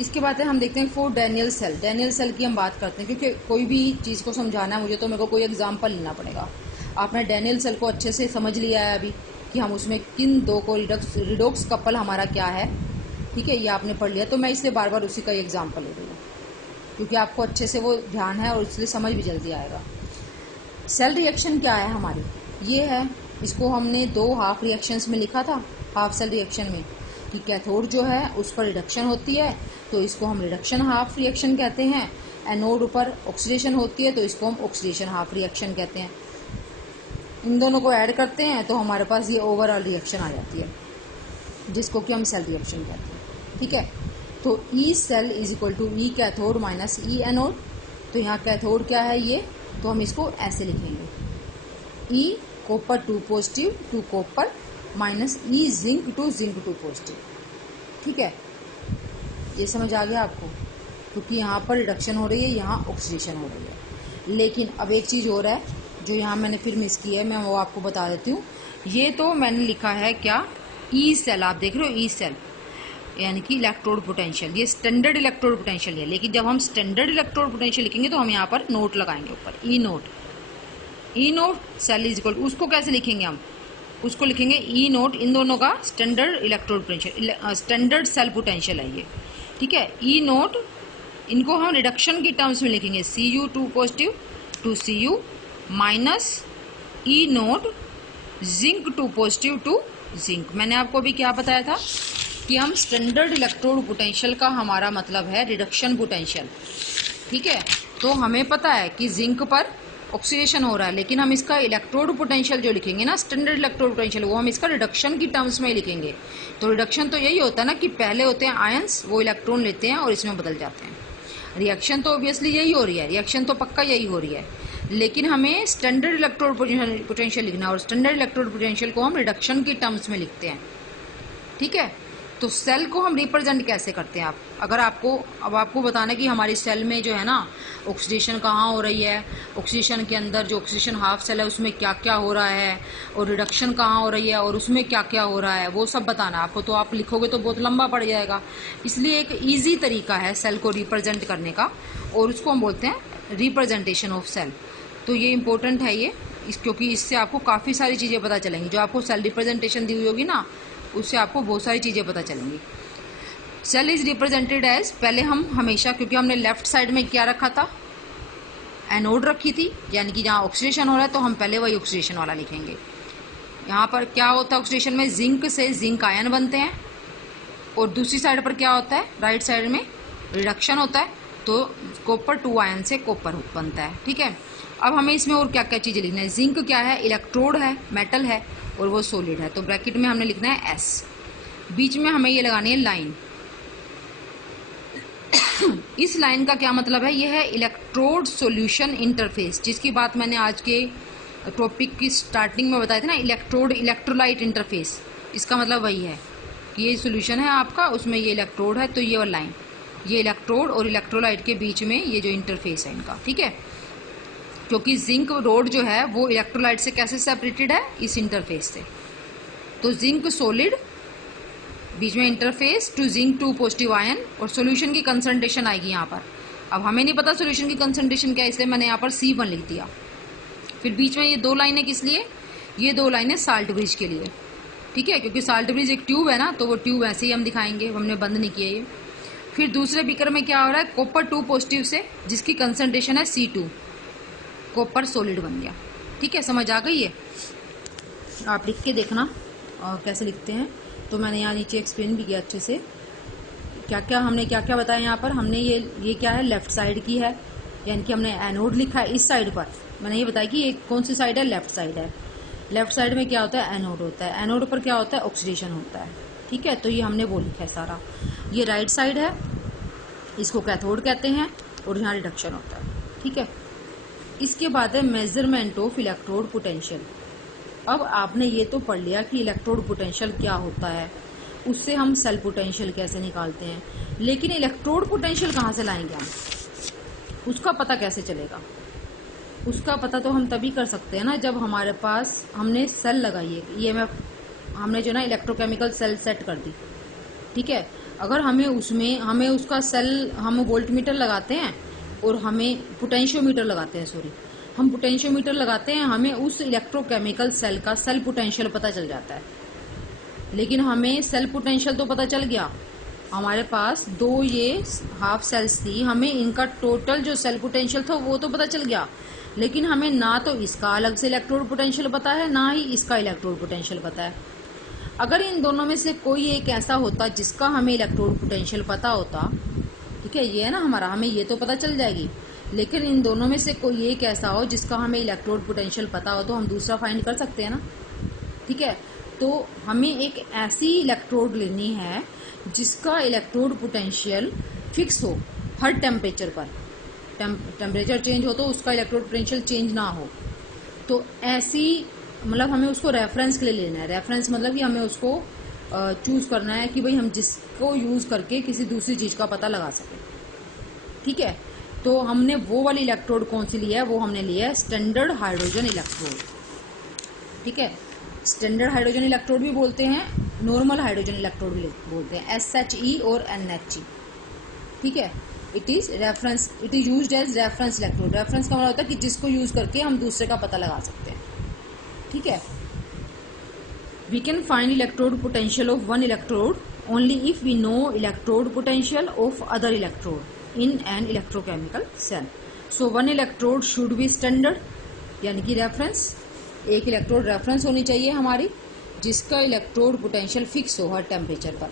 इसके बाद हम देखते हैं for Daniell cell. Daniell cell की हम बात करते हैं, क्योंकि कोई भी चीज़ को समझाना है मुझे तो मेरे को कोई एग्जाम्पल लेना पड़ेगा। आपने डैनियल सेल को अच्छे से समझ लिया है अभी कि हम उसमें किन दो को रिडोक्स कपल हमारा क्या है, ठीक है, ये आपने पढ़ लिया। तो मैं इसलिए बार बार उसी का एग्जाम्पल ले रही हूँ, क्योंकि आपको अच्छे से वो ध्यान है और इसलिए समझ भी जल्दी आएगा। सेल रिएक्शन क्या है हमारी, ये है। इसको हमने दो हाफ रिएक्शंस में लिखा था, हाफ सेल रिएक्शन में, कि कैथोड जो है उस पर रिडक्शन होती है तो इसको हम रिडक्शन हाफ रिएक्शन कहते हैं। एनोड पर ऑक्सीडेशन होती है तो इसको हम ऑक्सीडेशन हाफ रिएक्शन कहते हैं। इन दोनों को ऐड करते हैं तो हमारे पास ये ओवरऑल रिएक्शन आ जाती है, जिसको कि हम सेल रिएक्शन कहते हैं, ठीक है। तो E cell is equal to E cathode minus E anode. तो यहाँ कैथोड क्या है ये, तो हम इसको ऐसे लिखेंगे, E copper 2 positive to copper minus E zinc two positive, ठीक है। ये समझ आ गया आपको, क्योंकि यहाँ पर रिडक्शन हो रही है, यहाँ ऑक्सीडेशन हो रही है। लेकिन अब एक चीज़ और है जो यहाँ मैंने फिर मिस की है, मैं वो आपको बता देती हूँ। ये तो मैंने लिखा है क्या, ई सेल, आप देख रहे हो ई सेल यानी कि इलेक्ट्रोड पोटेंशियल, ये स्टैंडर्ड इलेक्ट्रोड पोटेंशियल है। लेकिन जब हम स्टैंडर्ड इलेक्ट्रोड पोटेंशियल लिखेंगे तो हम यहाँ पर नोट लगाएंगे ऊपर, E naught. E naught cell is equal, उसको कैसे लिखेंगे हम, उसको लिखेंगे ई नोट, इन दोनों का standard electrode potential, standard cell potential है ये, ठीक है। ई नोट, इनको हम रिडक्शन की टर्म्स में लिखेंगे, Cu2 positive to Cu minus E note zinc 2 positive to zinc. मैंने आपको अभी क्या बताया था कि हम स्टैंडर्ड इलेक्ट्रोड पोटेंशियल का हमारा मतलब है रिडक्शन पोटेंशियल, ठीक है। तो हमें पता है कि जिंक पर ऑक्सीडेशन हो रहा है, लेकिन हम इसका इलेक्ट्रोड पोटेंशियल जो लिखेंगे ना, स्टैंडर्ड इलेक्ट्रोड पोटेंशियल, वो हम इसका रिडक्शन की टर्म्स में ही लिखेंगे। तो रिडक्शन तो यही होता है ना कि पहले होते हैं आयंस, वो इलेक्ट्रॉन लेते हैं और इसमें बदल जाते हैं। रिएक्शन तो ऑब्वियसली यही हो रही है, रिएक्शन तो पक्का यही हो रही है, लेकिन हमें स्टैंडर्ड इलेक्ट्रोड पोटेंशियल लिखना है और स्टैंडर्ड इलेक्ट्रोड पोटेंशियल को हम रिडक्शन की टर्म्स में लिखते हैं, ठीक है। तो सेल को हम रिप्रेजेंट कैसे करते हैं, आप अगर आपको बताना कि हमारी सेल में जो है ना ऑक्सीडेशन कहाँ हो रही है, ऑक्सीडेशन के अंदर जो ऑक्सीडेशन हाफ सेल है उसमें क्या क्या हो रहा है, और रिडक्शन कहाँ हो रही है और उसमें क्या क्या हो रहा है, वो सब बताना है आपको। तो आप लिखोगे तो बहुत लंबा पड़ जाएगा, इसलिए एक ईजी तरीका है सेल को रिप्रेजेंट करने का, और उसको हम बोलते हैं रिप्रेजेंटेशन ऑफ सेल। तो ये इंपॉर्टेंट है ये, क्योंकि इससे आपको काफ़ी सारी चीज़ें पता चलेंगी। जो आपको सेल रिप्रेजेंटेशन दी हुई होगी ना, उससे आपको बहुत सारी चीज़ें पता चलेंगी। सेल इज रिप्रेजेंटेड एज, पहले हम हमेशा, क्योंकि हमने लेफ्ट साइड में क्या रखा था, एनोड रखी थी, यानी कि जहाँ ऑक्सीडेशन हो रहा है तो हम पहले वही ऑक्सीडेशन वाला लिखेंगे। यहाँ पर क्या होता है ऑक्सीडेशन में, जिंक से जिंक आयन बनते हैं, और दूसरी साइड पर क्या होता है, राइट साइड में रिडक्शन होता है, तो कॉपर 2 आयन से कॉपर बनता है, ठीक है। अब हमें इसमें और क्या क्या चीज़ें लिखना है, जिंक क्या है, इलेक्ट्रोड है, मेटल है, और वो सॉलिड है, तो ब्रैकेट में हमने लिखना है S, बीच में हमें ये लगानी है लाइन। इस लाइन का क्या मतलब है, ये है इलेक्ट्रोड सॉल्यूशन इंटरफेस, जिसकी बात मैंने आज के टॉपिक की स्टार्टिंग में बताया था ना, इलेक्ट्रोड इलेक्ट्रोलाइट इंटरफेस। इसका मतलब वही है कि ये सॉल्यूशन है आपका, उसमें ये इलेक्ट्रोड है, तो ये वाला लाइन, ये इलेक्ट्रोड और इलेक्ट्रोलाइट के बीच में ये जो इंटरफेस है इनका, ठीक है। क्योंकि जिंक रोड जो है वो इलेक्ट्रोलाइट से कैसे सेपरेटेड है, इस इंटरफेस से। तो जिंक सॉलिड, बीच में interface to zinc 2 positive ion, और सॉल्यूशन की कंसंट्रेशन आएगी यहाँ पर। अब हमें नहीं पता सॉल्यूशन की कंसंट्रेशन क्या है, इसलिए मैंने यहाँ पर C1 लिख दिया। फिर बीच में ये 2 लाइनें किस लिए, ये 2 लाइनें साल्ट ब्रिज के लिए, ठीक है, क्योंकि साल्ट ब्रिज एक ट्यूब है ना, तो वो ट्यूब ऐसे ही हम दिखाएंगे, हमने बंद नहीं किया ये। फिर दूसरे बीकर में क्या हो रहा है, कॉपर 2 पॉजिटिव से, जिसकी कंसंट्रेशन है C2, कॉपर सॉलिड बन गया, ठीक है। समझ आ गई है, आप लिख के देखना और कैसे लिखते हैं। तो मैंने यहाँ नीचे एक्सप्लेन भी किया अच्छे से, क्या क्या बताया यहाँ पर। हमने ये क्या है, लेफ्ट साइड की है, यानी कि हमने एनोड लिखा है इस साइड पर। मैंने ये बताया कि ये कौन सी साइड है, लेफ्ट साइड है। लेफ्ट साइड में क्या होता है, एनोड होता है, एनोड पर क्या होता है, ऑक्सीडेशन होता है, ठीक है। तो ये हमने वो लिखा है सारा। ये राइट साइड है, इसको कैथोड कहते हैं, और यहाँ रिडक्शन होता है, ठीक है। इसके बाद है मेजरमेंट ऑफ इलेक्ट्रोड पोटेंशियल। अब आपने ये तो पढ़ लिया कि इलेक्ट्रोड पोटेंशियल क्या होता है, उससे हम सेल पोटेंशियल कैसे निकालते हैं, लेकिन इलेक्ट्रोड पोटेंशियल कहाँ से लाएंगे हम, उसका पता कैसे चलेगा। उसका पता तो हम तभी कर सकते हैं ना जब हमारे पास हमने सेल लगाई है, ये हमने जो ना इलेक्ट्रोकेमिकल सेल सेट कर दी, ठीक है। अगर हमें उसका सेल, हम वोल्टमीटर लगाते हैं और हमें पोटेंशियोमीटर लगाते हैं, सॉरी, हम पोटेंशियोमीटर लगाते हैं, हमें उस इलेक्ट्रोकेमिकल सेल का सेल पोटेंशियल पता चल जाता है। लेकिन हमें सेल पोटेंशियल तो पता चल गया, हमारे पास दो ये हाफ सेल्स थी, हमें इनका टोटल जो सेल पोटेंशियल था वो तो पता चल गया, लेकिन हमें ना तो इसका अलग से इलेक्ट्रोड पोटेंशियल पता है, ना ही इसका इलेक्ट्रोड पोटेंशियल पता है। अगर इन दोनों में से कोई एक ऐसा होता जिसका हमें इलेक्ट्रोड पोटेंशियल पता होता, ठीक है, ये है ना हमारा, हमें ये तो पता चल जाएगी, लेकिन इन दोनों में से कोई एक ऐसा हो जिसका हमें इलेक्ट्रोड पोटेंशियल पता हो तो हम दूसरा फाइंड कर सकते हैं ना, ठीक है। तो हमें एक ऐसी इलेक्ट्रोड लेनी है जिसका इलेक्ट्रोड पोटेंशियल फिक्स हो हर टेम्परेचर पर, टेम्परेचर चेंज हो तो उसका इलेक्ट्रोड पोटेंशियल चेंज ना हो। तो ऐसी, मतलब हमें उसको रेफरेंस के लिए लेना है। रेफरेंस मतलब कि हमें उसको चूज करना है कि भाई हम जिसको यूज करके किसी दूसरी चीज का पता लगा सके, ठीक है। तो हमने वो वाली इलेक्ट्रोड कौन सी ली है, वो हमने लिया है स्टैंडर्ड हाइड्रोजन इलेक्ट्रोड, ठीक है। स्टैंडर्ड हाइड्रोजन इलेक्ट्रोड भी बोलते हैं, नॉर्मल हाइड्रोजन इलेक्ट्रोड भी बोलते हैं, SHE और NHE, ठीक है। It is used as reference electrode. Reference का मतलब होता है कि जिसको यूज करके हम दूसरे का पता लगा सकते हैं, ठीक है। We can find electrode potential of one electrode only if we know electrode potential of other electrode in an electrochemical cell. So one electrode should be standard, यानी कि रेफरेंस, एक इलेक्ट्रोड रेफरेंस होनी चाहिए हमारी जिसका इलेक्ट्रोड पोटेंशियल फिक्स हो हर temperature पर,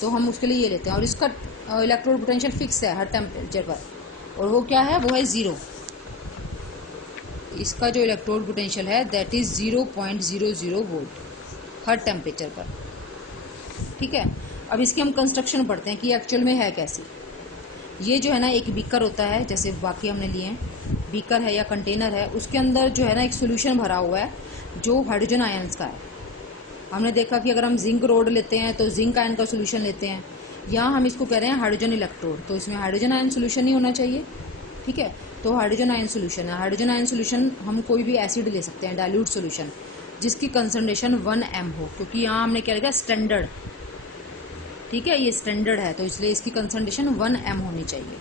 तो हम उसके लिए ये लेते हैं। और इसका इलेक्ट्रोड पोटेंशियल फिक्स है हर टेम्परेचर पर, और वो क्या है, वो है 0। इसका जो इलेक्ट्रोड पोटेंशियल है that is 0.00 volt her temperature पर, ठीक है। अब इसकी हम कंस्ट्रक्शन पढ़ते हैं कि एक्चुअल में है कैसी। ये जो है ना एक बीकर होता है, जैसे बाकी हमने लिए हैं, बीकर है या कंटेनर है, उसके अंदर जो है ना एक सोल्यूशन भरा हुआ है जो हाइड्रोजन आयंस का है। हमने देखा कि अगर हम जिंक रोड लेते हैं तो जिंक आयन का सोल्यूशन लेते हैं, यहाँ हम इसको कह रहे हैं हाइड्रोजन इलेक्ट्रोड, तो इसमें हाइड्रोजन आयन सोल्यूशन ही होना चाहिए, ठीक है। तो हाइड्रोजन आयन सोल्यूशन है। हाइड्रोजन आयन सोल्यूशन हम कोई भी एसिड ले सकते हैं, डाइल्यूट सोल्यूशन, जिसकी कंसंट्रेशन 1 m हो, क्योंकि यहाँ हमने क्या लिखा, स्टैंडर्ड, ठीक है, ये स्टैंडर्ड है तो इसलिए इसकी कंसंट्रेशन 1 m होनी चाहिए,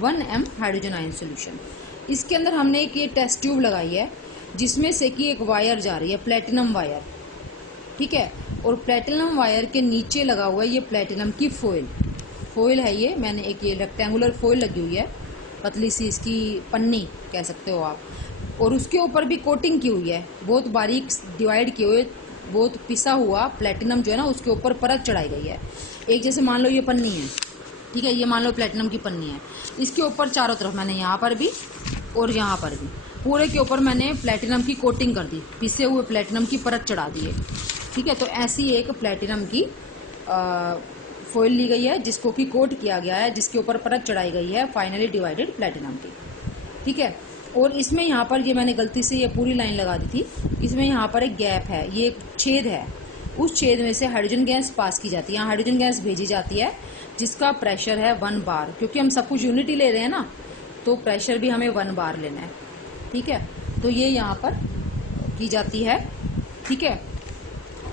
1 m हाइड्रोजन आयन सोल्यूशन। इसके अंदर हमने एक ये टेस्ट ट्यूब लगाई है जिसमें से कि एक वायर जा रही है, प्लेटिनम वायर, ठीक है। और प्लेटिनम वायर के नीचे लगा हुआ है ये प्लेटिनम की फॉइल है, ये मैंने एक ये रेक्टेंगुलर फॉइल लगी हुई है, पतली सी इसकी पन्नी कह सकते हो आप, और उसके ऊपर भी कोटिंग की हुई है, बहुत बारीक डिवाइड किए हुए, बहुत पिसा हुआ प्लेटिनम जो है ना उसके ऊपर परत चढ़ाई गई है। एक जैसे मान लो ये पन्नी है, ठीक है, ये मान लो प्लेटिनम की पन्नी है, इसके ऊपर चारों तरफ मैंने यहाँ पर भी और यहाँ पर भी पूरे के ऊपर मैंने प्लेटिनम की कोटिंग कर दी, पिसे हुए प्लेटिनम की परत चढ़ा दी है, ठीक है। तो ऐसी एक प्लेटिनम की फॉइल ली गई है जिसको कि कोट किया गया है, जिसके ऊपर परत चढ़ाई गई है फाइनली डिवाइडेड प्लेटिनम की, ठीक है। और इसमें यहाँ पर ये मैंने गलती से ये पूरी लाइन लगा दी थी, इसमें यहाँ पर एक गैप है, ये एक छेद है, उस छेद में से हाइड्रोजन गैस पास की जाती है, यहाँ हाइड्रोजन गैस भेजी जाती है जिसका प्रेशर है 1 बार, क्योंकि हम सब कुछ यूनिटी ले रहे हैं ना, तो प्रेशर भी हमें 1 बार लेना है, ठीक है। तो ये यहाँ पर की जाती है, ठीक है।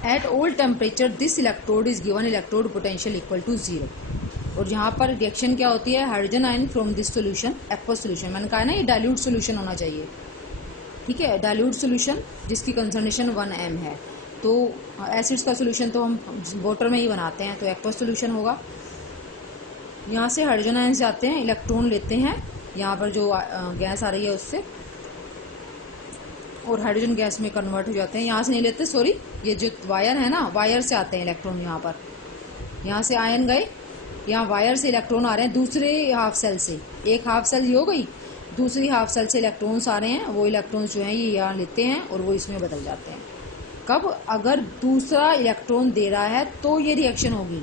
At all temperature this electrode is given electrode potential equal to 0। और यहाँ पर रिएक्शन क्या होती है, hydrogen ion from this solution aqueous solution, मैंने कहा ना ये डाइल्यूट सोल्यूशन होना चाहिए, ठीक है, डाइल्यूट सोल्यूशन जिसकी कंसंट्रेशन 1 m है। तो एसिड्स का सोल्यूशन तो हम वाटर में ही बनाते हैं, तो एक्वस सोल्यूशन होगा। यहाँ से हाइड्रोजन आयन जाते हैं, इलेक्ट्रॉन लेते हैं, यहाँ पर जो गैस आ रही है उससे, और हाइड्रोजन गैस में कन्वर्ट हो जाते हैं। यहाँ से नहीं लेते, सॉरी, ये जो वायर है ना, वायर से आते हैं इलेक्ट्रॉन, यहाँ पर यहाँ से आयन गए, यहाँ वायर से इलेक्ट्रॉन आ रहे हैं दूसरे हाफ सेल से, एक हाफ सेल ये हो गई, दूसरी हाफ सेल से इलेक्ट्रॉन्स आ रहे हैं, वो इलेक्ट्रॉन्स जो हैं ये यहाँ लेते हैं और वो इसमें बदल जाते हैं। कब, अगर दूसरा इलेक्ट्रॉन दे रहा है तो ये रिएक्शन होगी,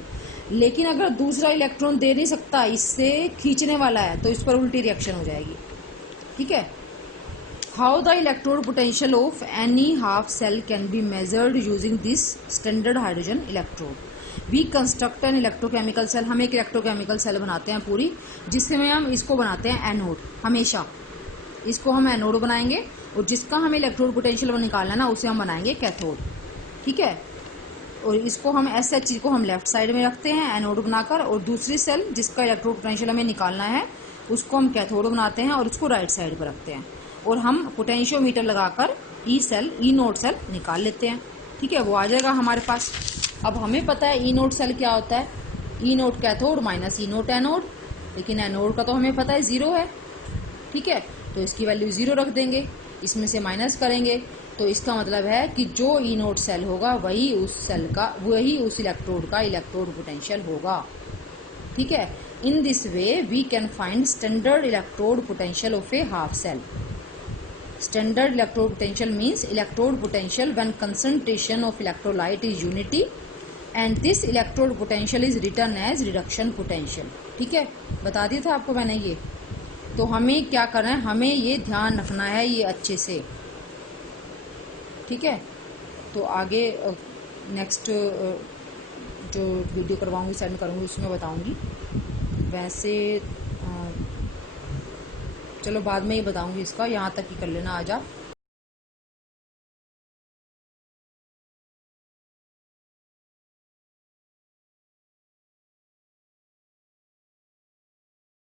लेकिन अगर दूसरा इलेक्ट्रॉन दे नहीं सकता, इससे खींचने वाला है, तो इस पर उल्टी रिएक्शन हो जाएगी, ठीक है। How the electrode potential of any half cell can be measured using this standard hydrogen electrode. We construct an electrochemical cell, हम एक इलेक्ट्रोकेमिकल सेल बनाते हैं पूरी, जिसमें हम इसको बनाते हैं एनोड, हमेशा इसको हम एनोड बनाएंगे, और जिसका हमें इलेक्ट्रोड पोटेंशियल निकालना है ना उसे हम बनाएंगे कैथोड, ठीक है। और इसको हम SH को हम लेफ्ट साइड में रखते हैं एनोड बनाकर, और दूसरी सेल जिसका इलेक्ट्रोड पोटेंशियल हमें निकालना है उसको हम कैथोड बनाते हैं और उसको राइट साइड पर रखते हैं, और हम पोटेंशियोमीटर लगाकर ई नोड सेल निकाल लेते हैं। ठीक है, वो आ जाएगा हमारे पास। अब हमें पता है ई नोड सेल क्या होता है, ई नोड कैथोड माइनस ई नोड एनोड, लेकिन एनोड का तो हमें पता है 0 है। ठीक है, तो इसकी वैल्यू 0 रख देंगे, इसमें से माइनस करेंगे, तो इसका मतलब है कि जो ई नोड सेल होगा वही उस इलेक्ट्रोड का इलेक्ट्रोड पोटेंशियल होगा। ठीक है, in this way we can find standard electrode potential of a half cell. Standard electrode potential means electrode potential when concentration of electrolyte is unity and this electrode potential is written as reduction potential। ठीक है, बता दिया था आपको मैंने ये। तो हमें क्या करना है, हमें ये ध्यान रखना है ये अच्छे से। ठीक है, तो आगे नेक्स्ट जो वीडियो करवाऊंगी सेंड करूंगी उसमें बताऊंगी। वैसे चलो बाद में ही बताऊंगी, इसका यहाँ तक ही कर लेना आज आप।